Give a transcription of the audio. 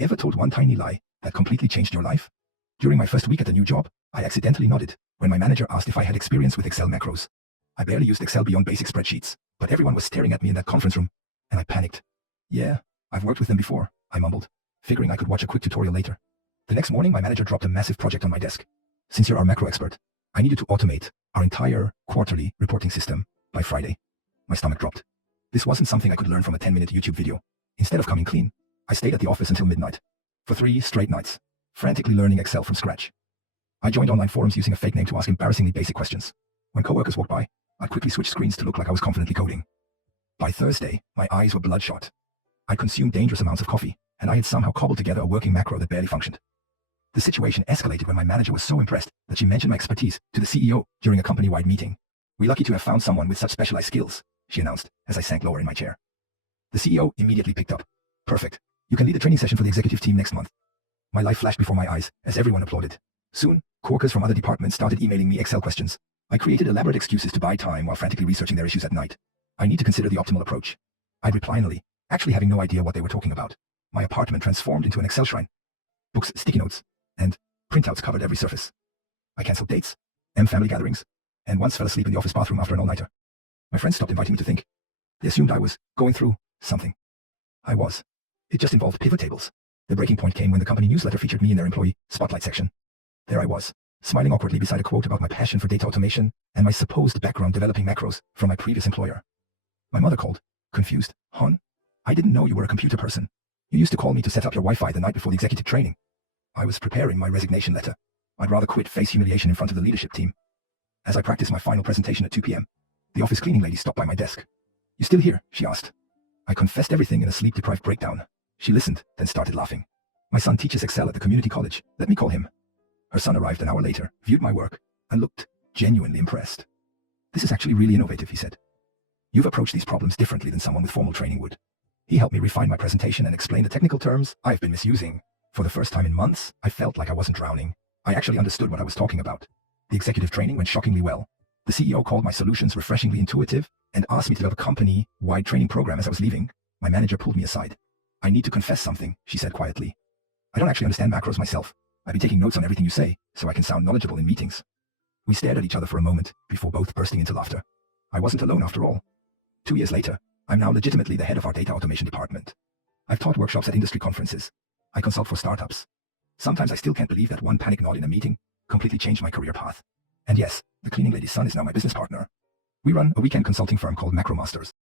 Ever told one tiny lie that completely changed your life? During my first week at the new job, I accidentally nodded when my manager asked if I had experience with Excel macros. I barely used Excel beyond basic spreadsheets, but everyone was staring at me in that conference room, and I panicked. Yeah, I've worked with them before, I mumbled, figuring I could watch a quick tutorial later. The next morning, my manager dropped a massive project on my desk. Since you're our macro expert, I need you to automate our entire quarterly reporting system by Friday. My stomach dropped. This wasn't something I could learn from a 10-minute YouTube video. Instead of coming clean, I stayed at the office until midnight. For 3 straight nights, frantically learning Excel from scratch. I joined online forums using a fake name to ask embarrassingly basic questions. When coworkers walked by, I'd quickly switch screens to look like I was confidently coding. By Thursday, my eyes were bloodshot. I'd consumed dangerous amounts of coffee, and I had somehow cobbled together a working macro that barely functioned. The situation escalated when my manager was so impressed that she mentioned my expertise to the CEO during a company-wide meeting. "We're lucky to have found someone with such specialized skills," she announced as I sank lower in my chair. The CEO immediately picked up. "Perfect. You can lead a training session for the executive team next month." My life flashed before my eyes as everyone applauded. Soon, coworkers from other departments started emailing me Excel questions. I created elaborate excuses to buy time while frantically researching their issues at night. "I need to consider the optimal approach," I'd reply finally, actually having no idea what they were talking about. My apartment transformed into an Excel shrine. Books, sticky notes, and printouts covered every surface. I canceled dates, family gatherings, and once fell asleep in the office bathroom after an all-nighter. My friends stopped inviting me to think. They assumed I was going through something. I was. It just involved pivot tables. The breaking point came when the company newsletter featured me in their employee spotlight section. There I was, smiling awkwardly beside a quote about my passion for data automation and my supposed background developing macros from my previous employer. My mother called, confused. "Hon, I didn't know you were a computer person. You used to call me to set up your Wi-Fi the night before the executive training." I was preparing my resignation letter. I'd rather quit face humiliation in front of the leadership team. As I practiced my final presentation at 2 p.m., the office cleaning lady stopped by my desk. "You still here?" she asked. I confessed everything in a sleep-deprived breakdown. She listened, then started laughing. "My son teaches Excel at the community college. Let me call him." Her son arrived an hour later, viewed my work, and looked genuinely impressed. "This is actually really innovative," he said. "You've approached these problems differently than someone with formal training would." He helped me refine my presentation and explain the technical terms I've been misusing. For the first time in months, I felt like I wasn't drowning. I actually understood what I was talking about. The executive training went shockingly well. The CEO called my solutions refreshingly intuitive and asked me to develop a company-wide training program as I was leaving. My manager pulled me aside. "I need to confess something," she said quietly. "I don't actually understand macros myself. I've been taking notes on everything you say, so I can sound knowledgeable in meetings." We stared at each other for a moment before both bursting into laughter. I wasn't alone after all. 2 years later, I'm now legitimately the head of our data automation department. I've taught workshops at industry conferences. I consult for startups. Sometimes I still can't believe that one panic nod in a meeting completely changed my career path. And yes, the cleaning lady's son is now my business partner. We run a weekend consulting firm called Macro Masters.